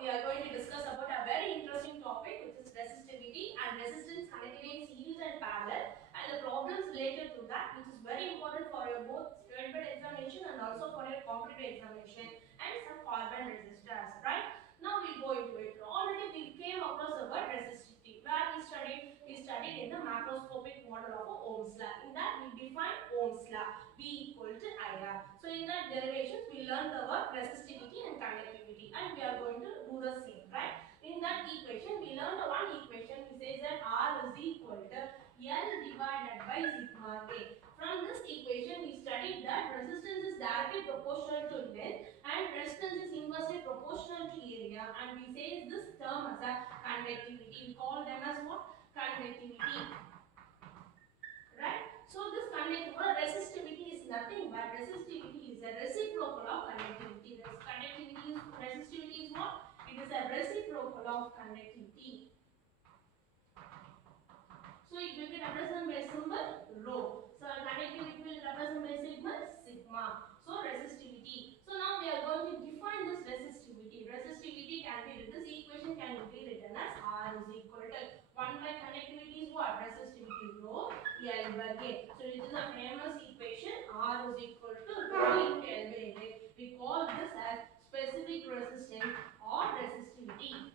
we are going to discuss about a very interesting topic which is resistivity and resistance connected in series and parallel and the problems related to that, which is very important for your both student examination and also for your competitive examination, and some carbon resistors, right? Now we go into it. Already we came across the word resistivity. Where we studied? We studied in the macroscopic model of Ohm's law. In that we define Ohm's law, V equal to IR. So in that derivations we learned the word resistivity and conductivity, and we are going to do the same, right? In that equation we learned one equation which says that R is equal to L divided by sigma K. From this equation we studied that resistance is directly proportional to length and resistance is inversely proportional to area, and we say this term as a conductivity. We call them as what? Conductivity, right? So this resistivity is nothing but resistivity is a reciprocal of conductivity. This resistivity is what? It is a reciprocal of conductivity. So it will be represented by symbol rho. So conductivity will represent by symbol sigma. So resistivity. So now we are going to define this resistivity. Resistivity can be written, this equation can be written as R is equal to 1 by conductivity is what? Resistivity rho L by A. So it is a famous equation. R is equal to rho into L by A. We call this as specific resistance or resistivity.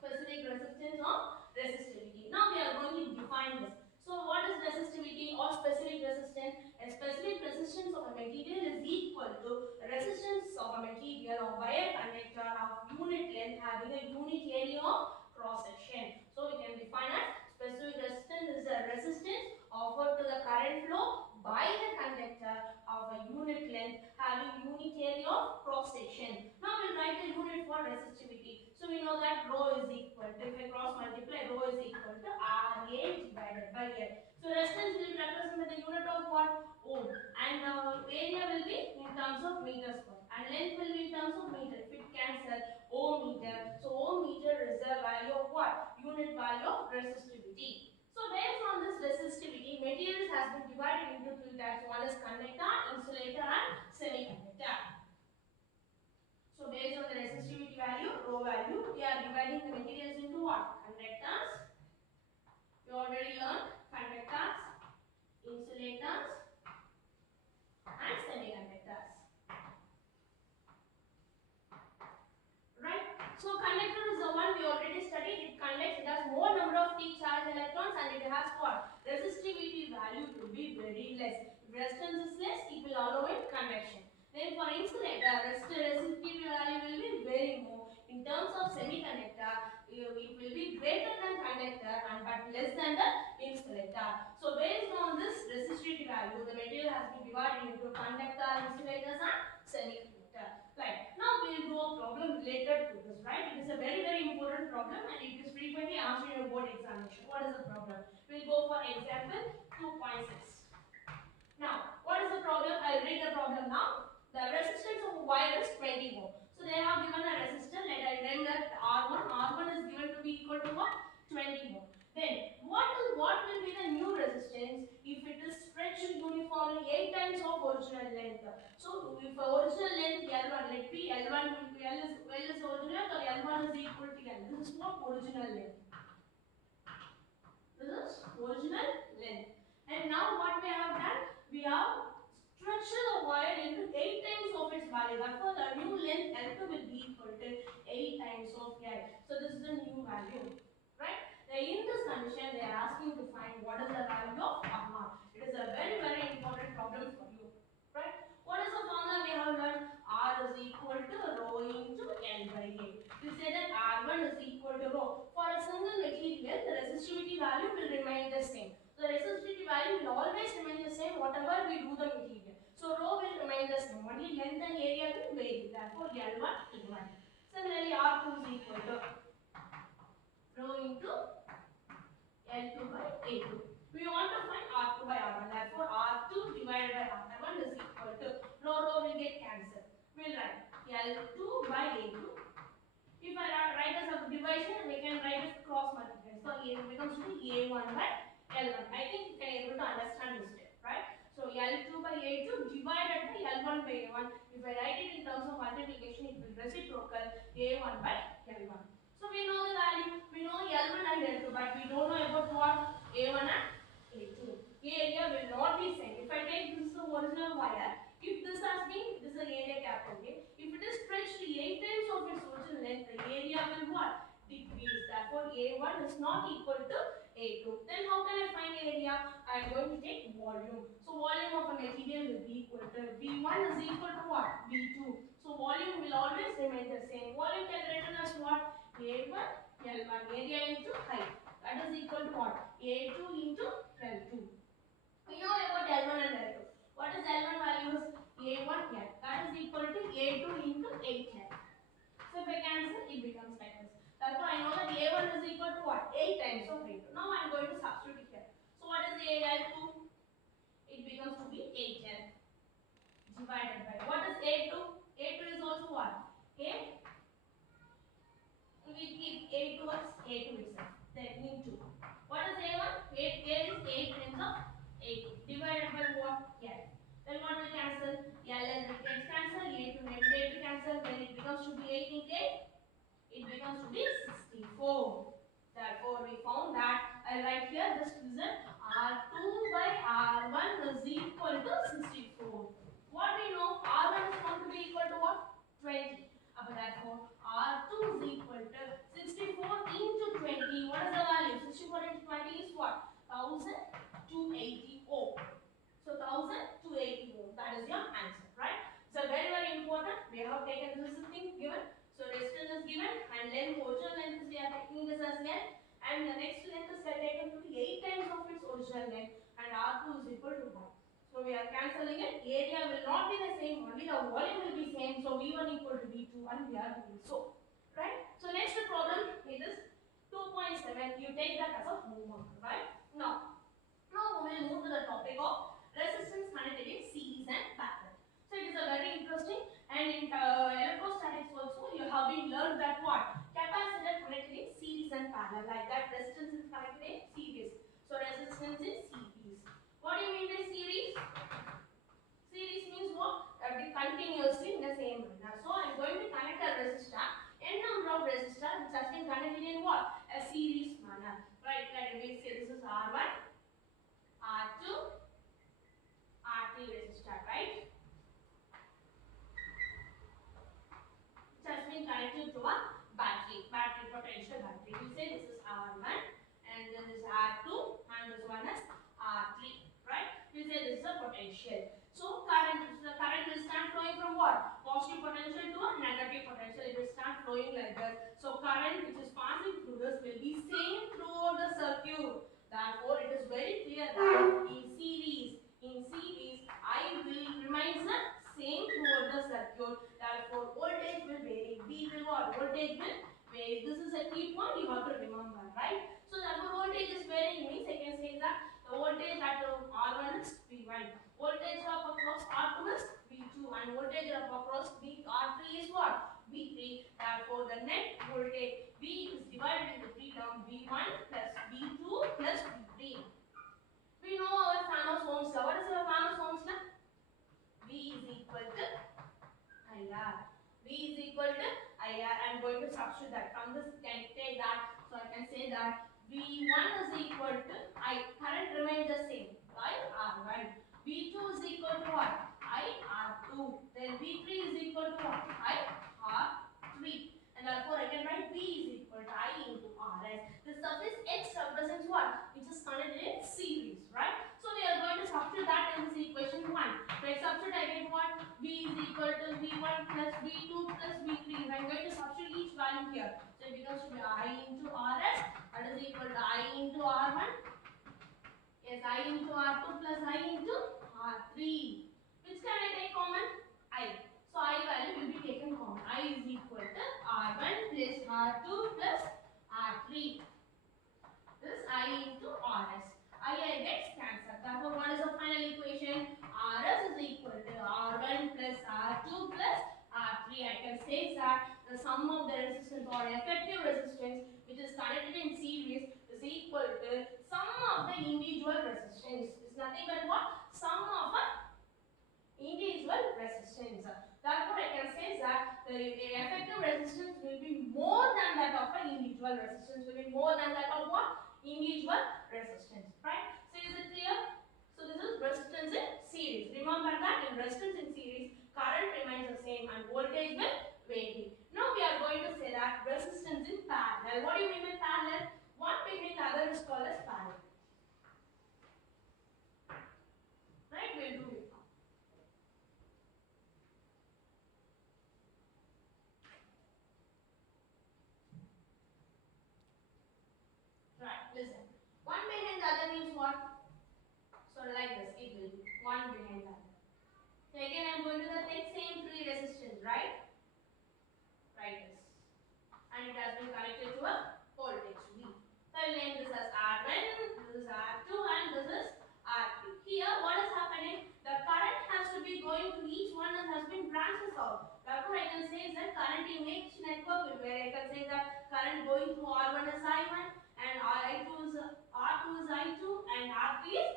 Specific resistance or resistivity. Now we are going to define this. So what is resistivity or specific resistance? A specific resistance of a material is equal to resistance of a material or wire conductor of unit length having a unit area of cross section. So we can define as specific resistance is a resistance offered to the current flow by the conductor of a unit length having unit area of cross section. Now we will write the unit for resistivity. So we know that rho is equal to, if I cross multiply, rho is equal to RA divided by L. So resistance will be represented by the unit of what? Ohm, and area will be in terms of meter square and length will be in terms of meter. If it cancel, ohm meter. So ohm meter is the value of what? Unit value of resistivity. So based on this resistivity, materials has been divided into two types. One is conductor, insulator and semiconductor. So based on the resistivity value, rho value, we are dividing the materials into what? Conductors. We already learned conductors, insulators and semiconductors. Right? So conductor is the one we already studied. It conducts, it has more number of p charged electrons and it has what? Resistivity value to be very less. If resistance is less, it will allow in conduction. Then for insulator, resistivity value will be very more. In terms of semiconductor, it will be greater than conductor and but less than the insulator. So based on this resistivity value, the material has been divided into conductor, insulators and semiconductor. Right. Now we will do a problem related to this, right? It is a very important problem and it is frequently asked in your board examination. What is the problem? We will go for example 2.6. Now, what is the problem? I will read the problem now. The resistance of a wire is 20 ohm. So they have given a resistance. Let I name that R1. R1 is given to be equal to what? 20 ohm. Then what will be the new resistance if it is stretched uniformly 8 times of original length? So if original length L1, let be L1 will be L is original or L1 is equal to L. This is what original length. This is original length. And now what we have done? We have stretched the wire into 8 times of its value. Therefore, the new length L2 will be equal to 8 times of L. So this is the new value. Right? Now in this condition, they are asking to find what is the value of R. It is a very important problem for you. Right? What is the formula we have learned? R is equal to rho into L by A. We say that R1 is equal to rho. For a single material, the resistivity value will remain the same. The resistivity value will always remain the same whatever we do the material. So rho will remain the same. Only length and area will vary. Therefore, L1 L1. Similarly, R2 is equal to rho into L2 by A2. We want to find R2 by R1. Therefore, R2 divided by R1 is equal to rho will get cancelled. We will write L2 by A2. If I write as a division, we can write as cross multiply. So it becomes to be A1 by L1. I think you can able to understand this step, right? So L2 by A2 divided by L1 by A1. If I write it in terms of multiplication, it will reciprocal A1 by L1. So we know the value, we know L1 and L2, but we don't know about what A1 and A2. Area will not be same. If I take this is the original wire, if this has been, this is an area capital A. If it is stretched 8 times of its original length, the area will what? Decrease. Therefore, A1 is not equal to A2. Then how can I find area? I am going to take volume. So volume of a material will be equal to V1 is equal to what? V2. So volume will always remain the same. Volume can be written as what? A1 L1 area into height. That is equal to what? A2 into L2. We know about L1 and L2. What is L1 values? A1 L. That is equal to A2 into 8L. So if I cancel, it becomes like this. Therefore, I know that A1 is equal to what? 8 times of A2. Now I am going to substitute here. So what is L2? It becomes to be 8L divided by, what is A2? A2 is also what? A. We keep A2 as A2 itself. Then into. What is A1? A is 8 times of 8 divided by what? L. Then what will cancel? L and gets cancel. A2 and A2 cancel. Then it becomes to be 8 into 8. It becomes to be 64. Therefore, we found that, I write here this is R2 by R1 is equal to 64. What we know? R1 is going to be equal to what? 20. Therefore, R2 is equal to 64 into 20. What is the value? 64 into 20 is what? 1280 ohm. So 1280 ohm. That is your answer, right? So very, very important. We have taken this thing given. So resistance is given and length, original length is we are taking this as length, and the next length is taken to be 8 times of its original length, and R2 is equal to 1. So we are cancelling it. Area will not be the same, only the volume will be same. So V1 equal to V2 and we are doing so. Right? So next problem it is 2.7. You take that as a homework. Right? Now we will move to the topic of resistance connected in series and parallel. So it is a very interesting, and in electrostatics also you have been learned that what? Capacitor connected in series and parallel, like that resistance is connected in series. So resistance is series. What do you mean by series? Series means what? That be continuously in the same manner. So I am going to connect a resistor, n number of resistors which has been connected in what? A series manner. Right? Like we say this is R1, R2, R3 resistor, right? Which has been connected to a battery potential battery. We say this is R1 and then this is R2 and this one is R3, right? We say this is a potential. So the current will start flowing from what? Positive potential to a negative potential. It will start flowing like this. So current which is passing through this will be same throughout the circuit. Therefore, it is very clear that in series, I will remain the same throughout the circuit. Therefore, voltage will vary. V will what? Voltage will vary. This is a key point you have to remember, right? So therefore, voltage is varying means I can say that the voltage at R1 is V1. Voltage up across R2 is V2 and voltage up across R3 is what? V3. Therefore, the net voltage V is divided into three terms V1 plus V2 plus V3. We know our Famous Ohm's law. What is our Famous Ohm's law? V is equal to IR. V is equal to IR. I am going to substitute that. From this, can take that. So I can say that V1 is equal to I. Current remains the same. Right? R1. V2 is equal to what? I R2. Then V3 is equal to what? I R3. And therefore I can write V is equal to I into Rs. The surface X represents what? Which is connected in series, right? So we are going to substitute that in this equation 1. When I substitute, I get what? V is equal to V1 plus V2 plus V3. I am going to substitute each value here. So it becomes to be I into Rs. That is equal to I into R1. Yes, I into R2 plus I into R3. Which can I take common? I. So I value will be taken common. I is equal to R1 plus R2 plus R3. This is I into Rs. I gets cancelled. Therefore, what is the final equation? Rs is equal to R1 plus R2 plus R3. I can say that the sum of the resistance or effective resistance which is connected in series is equal to sum of the individual resistance. It's nothing but what? Sum of a individual resistance. Therefore, I can say that the effective of an individual resistance will be more than that of what? Individual resistance, right? So is it clear? So this is resistance in series. Remember that in resistance in series, current remains the same and voltage will vary. Now we are going to say that resistance in parallel. What do you mean by parallel? One behind the other is called as parallel. Right? We'll do it now. Right, listen. One behind the other means what? So like this, it will be one behind the other. So again I am going to take same three resistance, right? Like this. And it has been connected to a voltage V. So I will name this as R1, this is R2 and this is R3. Here what is happening? The current has to be going to each one and has been branches out. Therefore I can say that current in each network, where I can say that current going through R1 is I1 and R2 is I2 and R3 is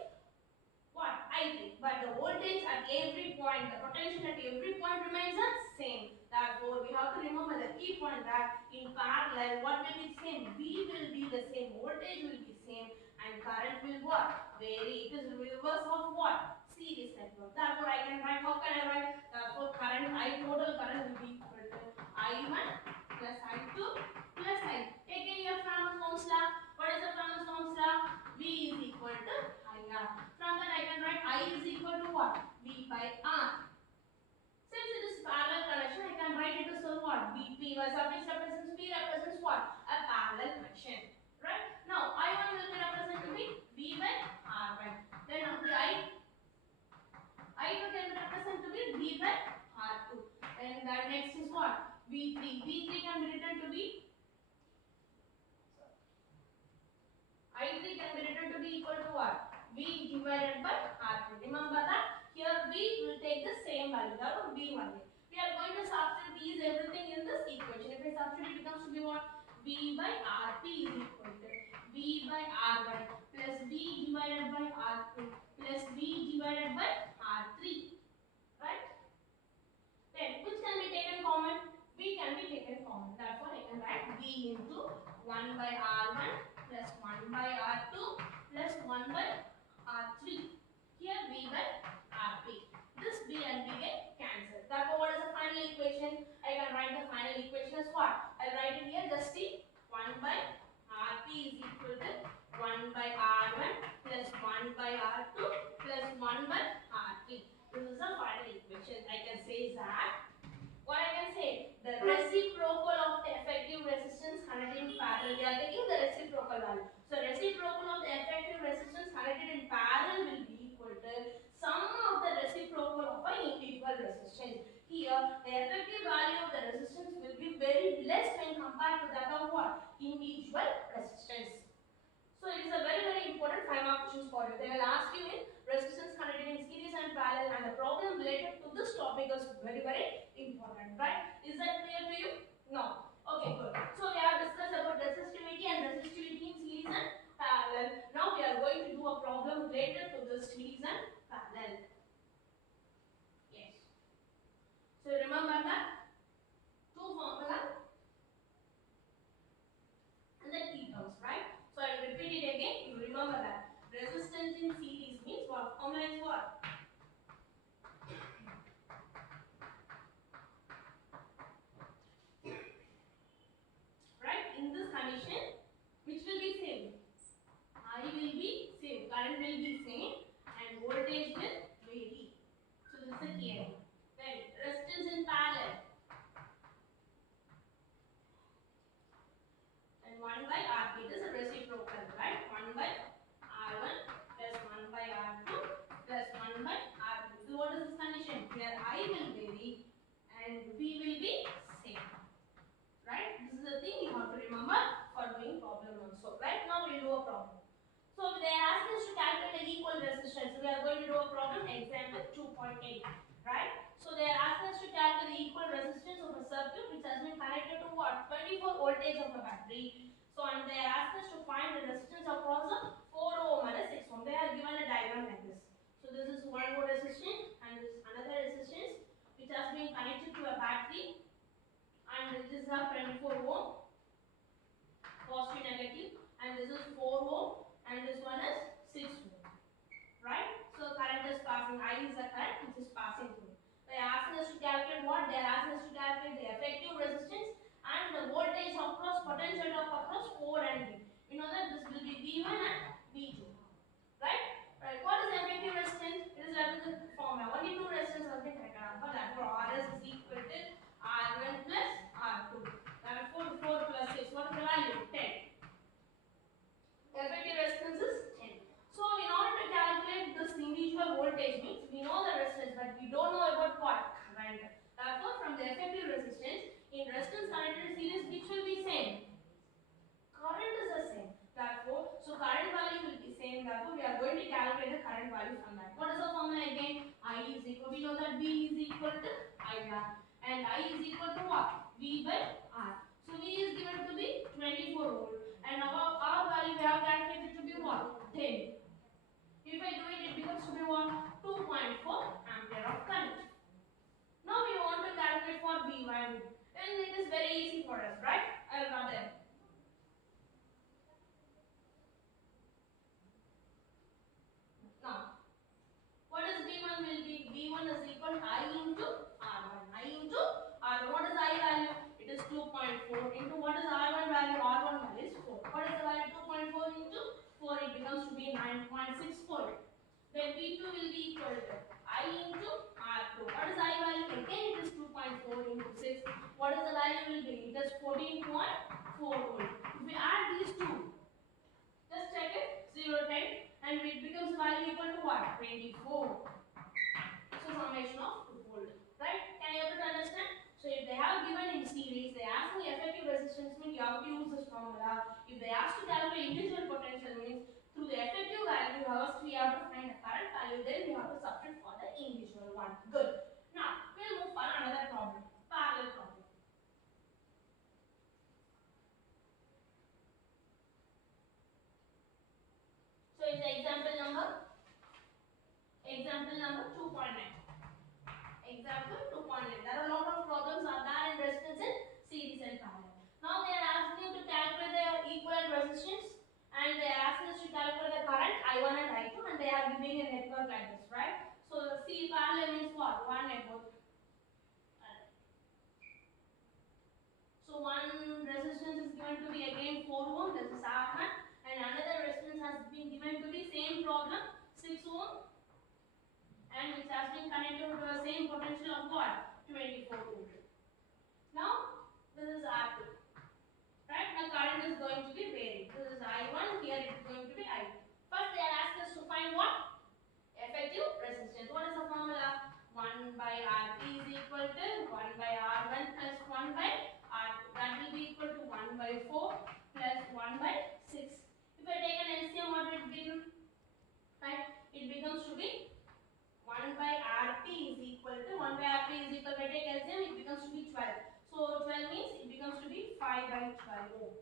what? I3. But the voltage at every point, the potential at every point remains the same. Therefore, we have to remember the key point that in parallel, what will be same? V will be the same, voltage will be same, and current will what? Vary. It is the reverse of what? Series network. Therefore, I can write, how can I write? Therefore, current, total current will be equal to I1 plus I2 plus I. Again, your Ohm's law. What is the Ohm's law? V is equal to IR. From that, I can write I is equal to what? V by R. Since it is parallel connection, I can write it as what? BP was suffix represents P represents what? A parallel connection. Right? Now I1 will be represented to be V by R1. Then the I2 can be represented to be V by R2. Then the next is what? V3. V3 can be written to be I3 can be written to be equal to what? V divided by R3. Remember that here V will take the same value, that would be only. We are going to substitute these everything in this equation. If I substitute, it becomes to be what? V by RP is equal to V by R1 plus V divided by R2 plus V divided by R3. Right? Then which can be taken common? V can be taken common. Therefore, I can write V into 1 by R1 plus 1 by R2 plus 1 by R3. Here V by RP. This V and V get cancelled. Therefore, what is the final equation? I can write the final equation as what? I will write it here. Just see 1 by RP is equal to 1 by R1 plus 1 by R2 plus 1 by R3. This is the final equation. I can say that. What I can say? The reciprocal of the effective resistance connected in parallel. We are taking the reciprocal value. So reciprocal of the effective resistance connected in parallel will be equal to sum of the reciprocal of an individual resistance. Here, the effective value of the resistance will be very less when compared to that of what? Individual resistance. So it is a very important 5-mark questions for you. They will ask you in resistance connected in series and parallel, and the problem related to this topic is very important, right? Is that clear to you? No. Okay, good. So we have discussed about resistivity and resistivity in series and parallel. Now we are going to do a problem related to the series and parallel. Yes. So remember that two formula and the key terms, right? So I will repeat it again. You remember that resistance in series means what? Formula is what? Right? In this condition, which will be same? I will be same, current will be same, and voltage will vary. So this is the key idea. Then resistance in parallel. And 1 by RP. This is a reciprocal, right? 1 by R1 plus 1 by R2 plus 1 by R2. So what is this condition? Here I will vary and V will be same. Right? This is the thing you have to remember for doing problem also. Right? Now we will do a problem. So they are asking us to calculate the equal resistance. So we are going to do a problem, example 2.8. Right? So they are asking us to calculate the equal resistance of a circuit which has been connected to what? 24 voltage of a battery. So and they are asking us to find the resistance across the 4 ohm and a 6 ohm. They are given a diagram like this. So this is 1 ohm resistance and this is another resistance which has been connected to a battery, and this is a 24 ohm calculate the effective resistance and the voltage across potential drop across 4 and B. We know that this will be V1 and V2. Right? Right. What is the effective resistance? It is left with the formula. Only two resistance has been taken up. Therefore, Rs is equal to R1 plus R2. Therefore, 4 plus 6. What is the value? 10. Effective resistance is 10. So, in order to calculate this individual voltage means we know the resistance, but we don't know about what? Current. Therefore, from the effective resistance, in resistance connected series, which will be same? Current is the same. Therefore, so current value will be same. Therefore, we are going to calculate the current value from that. What is the formula again? I is equal. We know that V is equal to IR, and I is equal to what? V by R. So V is given to be 24 volt, and our R value we have calculated to be what? 10. If I do it, it becomes to be what? 2.4 ampere of current. Now we want to calculate for V1, and it is very easy for us, right? I'll run it. Now, what is V1 will be? V1 is equal to I into R1. I into R1. What is I value? It is 2.4 into what is R1 value? R1 value is 4. What is the value? 2.4 into 4. It becomes to be 9.64. Then V2 will be equal to I into R2. What is I value? Again it is 2.4 into 6. What is the value will be? It is 14.4 volt. If we add these two, just check it. 0, 10. And it becomes value equal to what? 24. So summation of 2 volt. Right? Can you able to understand? So if they have given in series, they ask me effective resistance means you have to use this formula. If they ask to calculate individual potential means through the effective value first we have to find the current value, then we have to substitute for the individual one. Good. Now we'll move for another problem. Parallel problem. So it's example number 2.9. Example 2.9. There are a lot of problems are there in resistance in series and parallel. Now they are asking you to calculate the equivalent resistance, and they are asking us to calculate the current I1 and I2, and they are giving a network like this, right? So the C parallel means what? One network. So one resistance is given to be again 4 ohm, this is R1, and another resistance has been given to be same problem 6 ohm, and which has been connected to the same potential of what? 24 volt. Now this is R2. Right? Now current is going to be varying. This is I1, here it is going to be I2. First they are asking us to find what? Effective resistance. What is the formula? 1 by RP is equal to 1 by R1 plus 1 by R2. That will be equal to 1 by 4 plus 1 by 6. If I take an LCM, what will it become? Right? It becomes to be 1 by RP is equal to 1 by RP is equal to, if I take LCM, it becomes to be 12. So 12 means it becomes to be 5 by 12 ohm.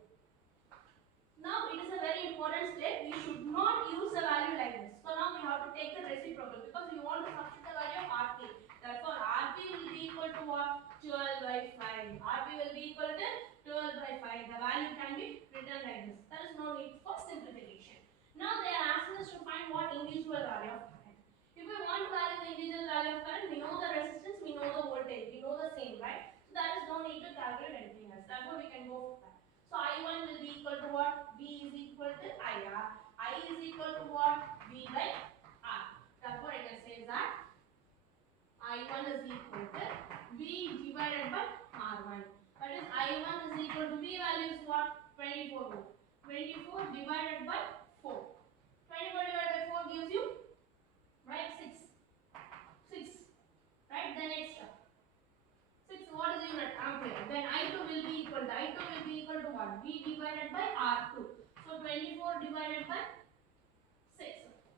Now it is a very important step. You should not use a value like this. So now we have to take the reciprocal because we want to substitute the value of RP. Therefore RP will be equal to what? 12 by 5. RP will be equal to 12 by 5. The value can be written like this. There is no need for simplification. Now they are asking us to find what individual value of current. If we want to value the individual value of current, we know the resistance, we know the voltage, we know the same, right? So there is no need to calculate anything else. Therefore we can go for that. So I1 will be equal to what? V is equal to IR. I is equal to what? V by R. Therefore I can say that I1 is equal to V divided by R1. That is I1 is equal to V value is what? 24 volt. 24 divided by 4. 24 divided by 4 gives you, right, 6. 6. Right? Then extra. 6, what is unit? Ampere. Then I2 will be equal to what? V divided by R2. So 24 divided by 6.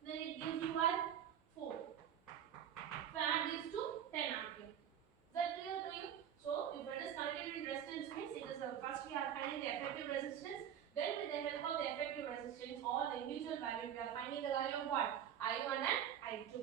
Then it gives you what? 4. So add these to 10 ampere. Is that clear to you? So if it is connected with resistance means it is first we are finding the effective resistance. Then with the help of the effective resistance, all the individual value, we are finding the value of what? I1 and I2.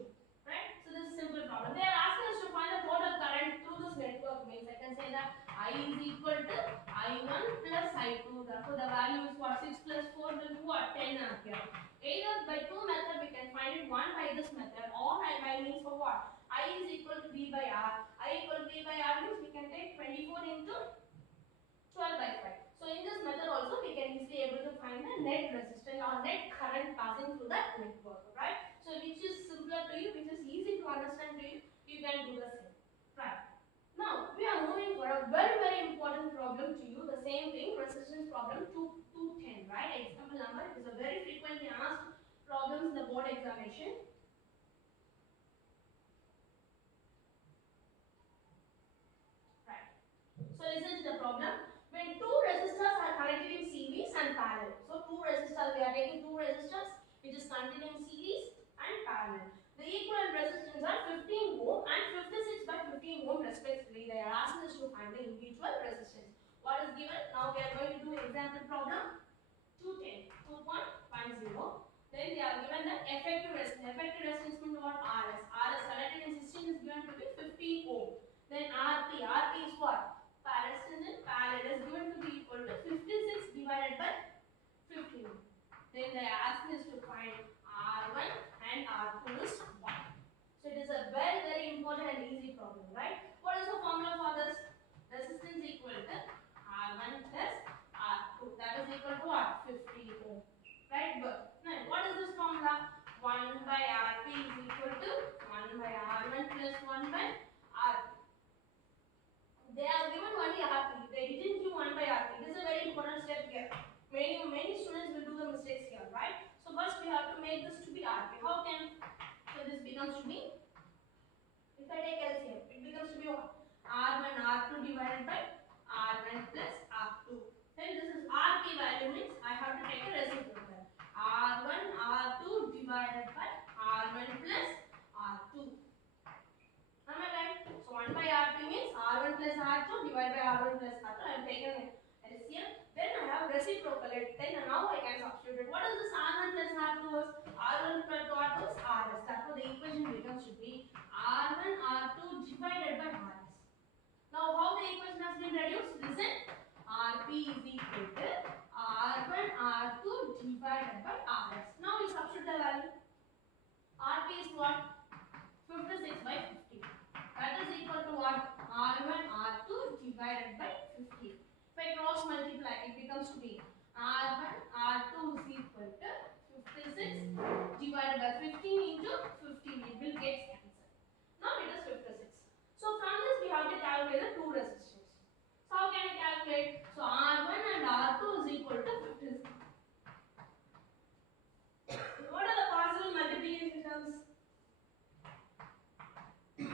Right? So this is simple problem. They are asking us to find the total current through this network means I can say that I is equal to I1 plus I2. Therefore the value is what? 6 plus 4 will be what? 10 ampere. Either by two method we can find it, one by this method or by means of what? I is equal to V by R. I equal to V by R means we can take 24 4 into 12 by 5. So in this method also we can easily able to find the net resistance or net current passing through that network, right? So which is simpler to you, which is easy to understand to you, you can do the same, right? Now we are moving for a very important problem to you, the same thing, resistance problem 210, right? Example number, it is a very frequently asked problems in the board examination. Right. So listen to the problem. When two resistors are connected in series and parallel. So two resistors, we are taking two resistors which is connected in series and parallel. The equivalent resistance are 15 ohm and 56 by 15 ohm respectively. They are asking us to find the individual resistance. What is given? Now we are going to do example problem 210, 2.10. Then they are given the effective resistance. Effective resistance means what? RS. RS selected in system is given to be 15 ohm. Then RP. RP is what? Resistance in parallel is given to be equal to 56 divided by 15. Then they are asking us to find R1 and R2 is what? So it is a very important and easy problem, right? What is the formula for this? Resistance equal to R1 plus R2. That is equal to what? 50 ohm. Right? Good. Now what is this formula? 1 by Rp is equal to 1 by R1 plus 1 by R2. They are given only RP. They didn't give 1 by RP. This is a very important step here. Many students will do the mistakes here, right? So first we have to make this to be RP. How can? So this becomes to be, if I take LCM, it becomes to be what? R1 R2 divided by R1 plus R2. Then this is RP value means I have to take a reciprocal. R1 R2 divided by R1 plus R2. Am I right? So 1 by R2 means R1 plus R2 divided by R1 plus R2. I have taken LCM. Then I have reciprocal. Then now I can substitute it. What is this R1 plus R2 is? R1 plus R2 is RS. Therefore the equation becomes to be R1 R2 divided by RS. Now how the equation has been reduced? Listen. RP is equal to R1 R2 divided by RS. Now we substitute the value. RP is what? 56 by 50. That is equal to what? R1 R2 divided by 50. If I cross multiply, it becomes to be R1 R2 is equal to 56 divided by 15 into 15. It will get cancelled. Now it is 56. So from this we have to calculate the two resistors. So how can I calculate? So R1 and R2 is equal to 56. What are the possible multiplication terms? 2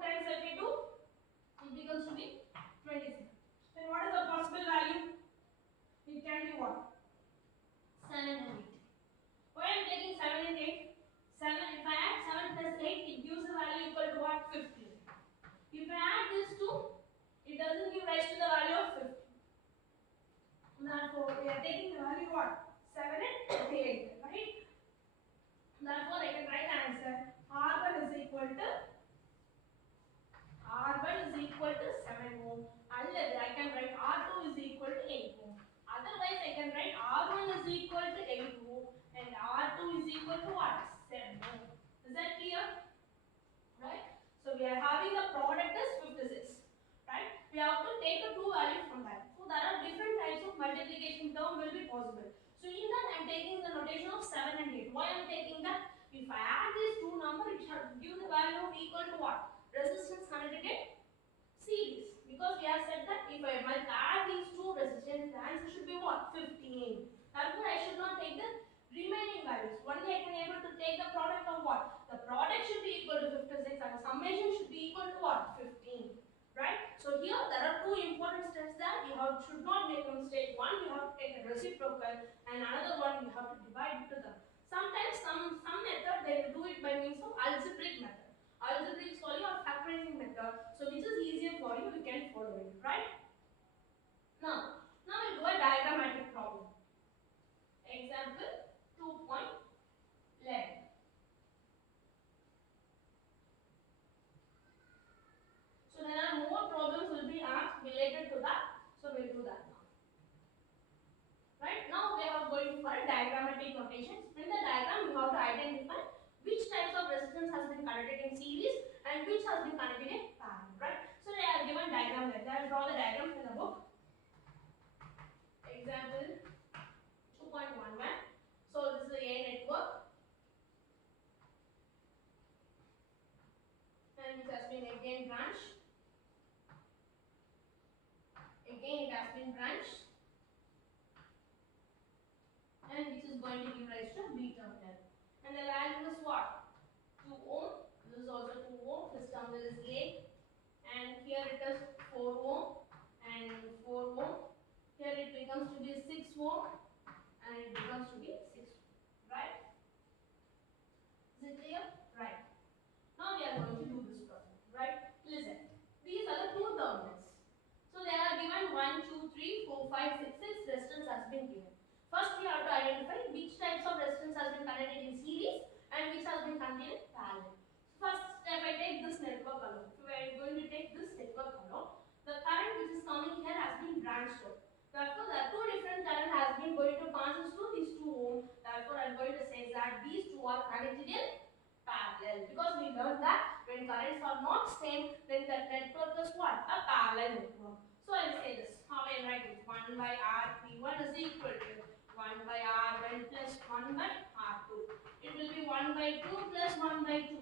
times 32, it becomes to be 27. Then what is the possible value? It can be what? 7 and 8. Why I am taking 7 and 8? 7, if I add 7 plus 8, it gives a value equal to what? 15. If I add this 2, it doesn't give rise to the value of 50. Therefore, we are taking the value what? 7 and 8, right? Therefore, I can write the answer. R1 is equal to 7 ohm. Unless I can write R2 is equal to 8 ohm. Otherwise, I can write R1 is equal to 8 ohm and R2 is equal to what? 7 ohm. Is that clear? Right? So we are having the product is 56. Right? We have to take a true value from that. So there are different types of multiplication term will be possible. So in that I am taking the notation of 7 and 8. Why I am taking that? If I add these two numbers, it shall give the value of equal to what? Resistance connected in series. Because we have said that if I must add these two resistance, the answer should be what? 15. Therefore, I should not take the remaining values. Only I can able to take the product of what? The product should be equal to 56 and the summation should be equal to what? 15. Right? So here there are two important steps that you should not make a mistake. One, you have to take a reciprocal and another one you have to divide into them. Sometimes some method they will do it by means of algebraic method. Algebraic solving or factorizing method. So which is easier for you, you can follow it, right? Now we'll do a diagrammatic problem. Example 2.11. So there are more problems will be asked related to that. So we'll do that now. Right? Now we are going for a diagrammatic notation. In the diagram, you have to identify which types of resistance has been connected in series and which has been connected in parallel. have drawn the diagram in the book. Example 2.11. So this is the A network, and it has been again branched. Again it has been branched, and which is going to give rise to B terminal. And the value is what? 2 ohm. This is also 2 ohm. This terminal is A, and here it is 4 ohm and 4 ohm. Here it becomes to be 6 ohm and it becomes to be 6 ohm. Right? Is it clear? Right. Now we are going to do this problem. Right? Listen. These are the two terminals. So they are given 1, 2, 3, 4, 5, 6. 6 resistance has been given. First we have to identify which types of resistance has been connected in series and which has been connected in parallel. First, if I take this network alone, if we are going to take this network alone, the current which is coming here has been branched out. Therefore, the two different current has been going to pass through these 2 ohm. Therefore, I am going to say that these two are connected in parallel, because we learned that when currents are not same, then that network is what? A parallel network. So I will say this. How I write it? 1 by Rp1 is equal to 1 by R1 plus 1 by R2. It will be 1 by 2 plus 1 by 2.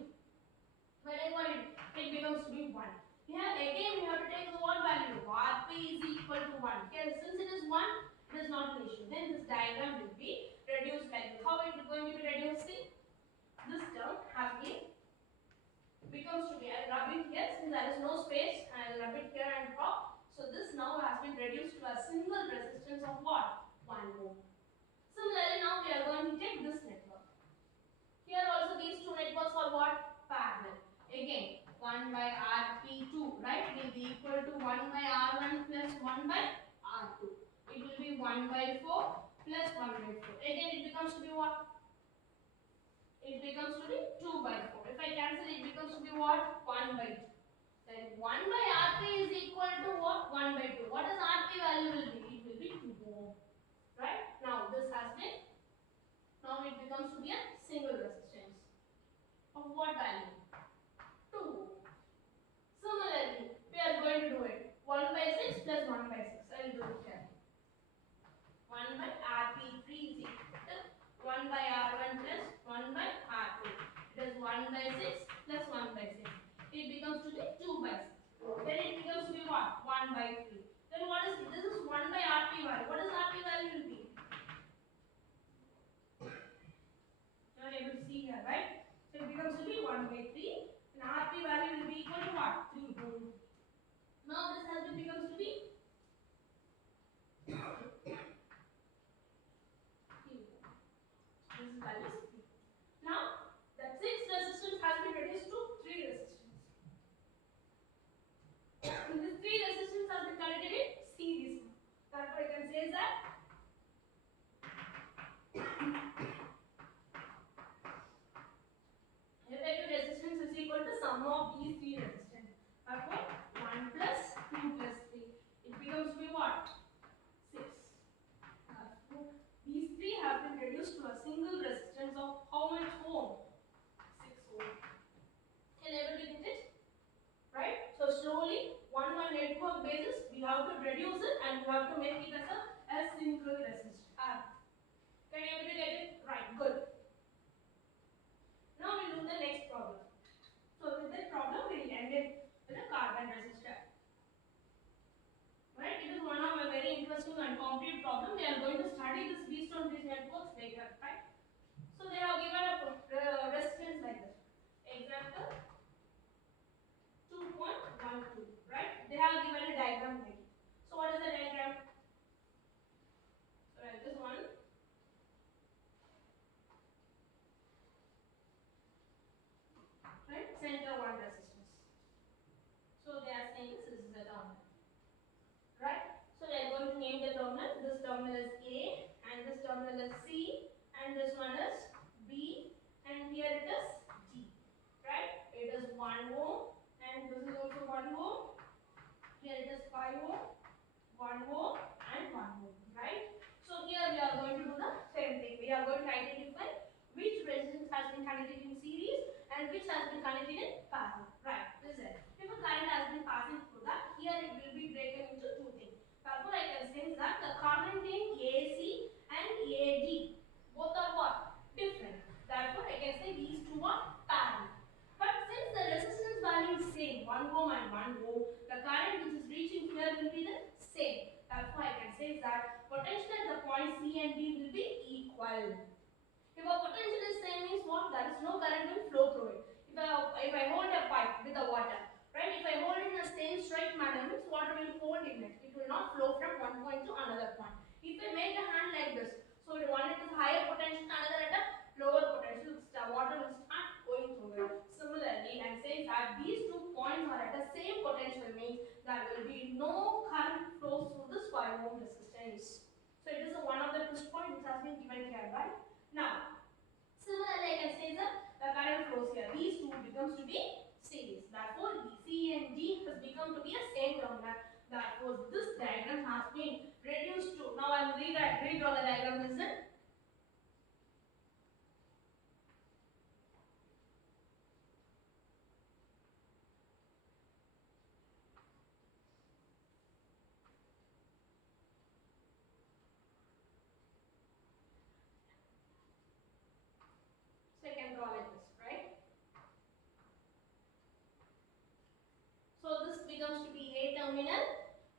When I got it, it becomes to be 1. Here again we have to take the one value. Rp is equal to 1. Here since it is 1, it is not an issue. Then this diagram will be reduced like this. How it is going to be reduced? See, this term has been becomes to be, I will rub it here since there is no space. I will rub it here and drop. So this now has been reduced to a single resistance of what? 1 ohm. Similarly, now we are going to take this network. Here also these two networks are what? Parallel. Again, 1 by Rp2, right, will be equal to 1 by R1 plus 1 by R2. It will be 1 by 4 plus 1 by 4. Again, it becomes to be what? It becomes to be 2 by 4. If I cancel, it becomes to be what? 1 by 2. Then 1 by Rp is equal to what? 1 by 2. What is Rp value will be? It will be 2 ohm. Right? Now this has been, now it becomes to be a single resistance of what value? 2. Similarly, we are going to do it. 1 by 6 plus 1 by 6. I will do it here. 1 by Rp3 is equal to 1 by R1 plus 1 by R2. It is 1 by 6 plus 1 by 6. It becomes to be 2 by 6. Then it becomes to be what? 1 by 3. Then what is it? This is 1 by Rp value. What is Rp value will be? You are able to see here, right? So it becomes to be 1 by 3. And Rp value will be equal to what? 3 ohm. Now this has been becomes to be 3 ohm. This is value is 3. Now that 6 resistance has been reduced to 3 resistance. This 3 resistance has been connected in series. Therefore, I can say that effective resistance is equal to sum of these 3 resistance. Therefore, 1 plus 2 plus 3. It becomes to be what? 6. These 3 have been reduced to a single resistance of how much ohm? 6 ohm. Can everybody get it? Right? So slowly, one network basis, we have to reduce it and we have to make it as a single resistance. Can everybody get it? Right, good. Now we'll do the next problem. So with this problem, we'll end it with a carbon resistor. Right? It is one of a very interesting and complete problem. We are going to study this based on these networks later. Right? So they have given a resistance like this. Example 2.12. Right? They have given a diagram like this. So what is the diagram? So write this one. Right? Center one resistance. So they are saying this is the terminal. Right? So we are going to name the terminal. This terminal is A, and this terminal is C, and this one is B, and here it is D. Right? It is 1 ohm, and this is also 1 ohm. Here it is 5 ohm, 1 ohm, and 1 ohm. Right? So here we are going to do the same thing. We are going to identify which resistance has been connected in series and which has been connected in parallel. Right? Listen. If a current has been passing through that, here it will be break and 1 ohm, the current which is reaching here will be the same. Therefore, I can say that potential at the point C and D will be equal. If a potential is same means what? There is no current will flow through it. If I hold a pipe with the water, right? If I hold in the same straight manner means water will hold in it. It will not flow from one point to another point. If I make a hand like this, so one it is higher potential, another at a lower potential, the water will start going through it. Similarly, I'm saying that these 2 points are at the same potential means there will be no current flows through this 5 ohm resistance. So it is one of the twist point which has been given here, right? Now, similarly, I can say that the current flows here. These two becomes to be series. Therefore, C and D has become to be a same terminal. Therefore, this diagram has been reduced to. Now, I will redraw the diagram. Listen. So I can draw like this, right? So this becomes to be A terminal,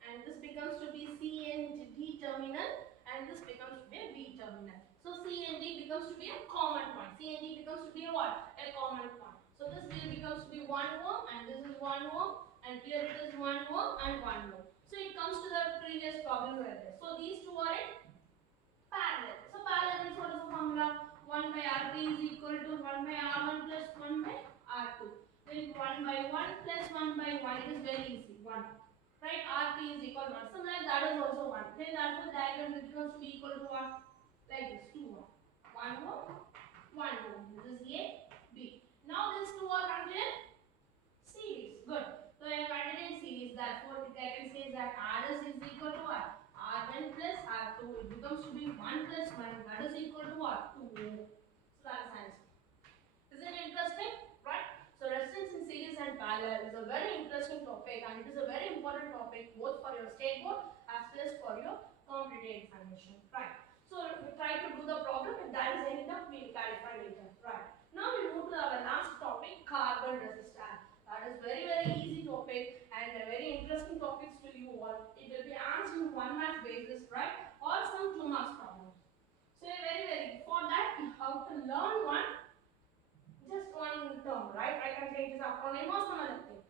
and this becomes to be C and D terminal, and this becomes to be a B terminal. So C and D becomes to be a common point. C and D becomes to be a what? A common point. So this becomes to be 1 ohm, and this is 1 ohm, and here it is 1 ohm and 1 ohm. So it comes to the previous problem where this. So these two are in parallel. So parallel means what is the formula? 1 by Rp is equal to 1 by R1 plus 1 by R2. Then 1 by 1 plus 1 by 1. It is very easy. 1. Right? Rp is equal to 1. Similarly, that is also 1. Then therefore the diagram becomes to be equal to what? Like this. 2 1. 1 ohm, 1 ohm. This is A, B. Now these two are connected in series. Good. So I have connected in series. Therefore, I can say that Rs is equal to what? R1 plus R2. It becomes to be 1 plus 1. That is equal to what? 2 ohm. So that is answer. Is it interesting? Right? So resistance in series and parallel is a very interesting topic, and it is a very important topic both for your state board as well as for your competitive examination. Right. So we try to do the problem. If that is any doubt, we will clarify later. Right. Now we move to our last topic, carbon resistor. That is very easy topic and a very interesting topics to you all. It will be asked in 1 mark basis, right? Or some 2 marks problems. So very for that you have to learn just one term, right? I can change this acronym or some other thing.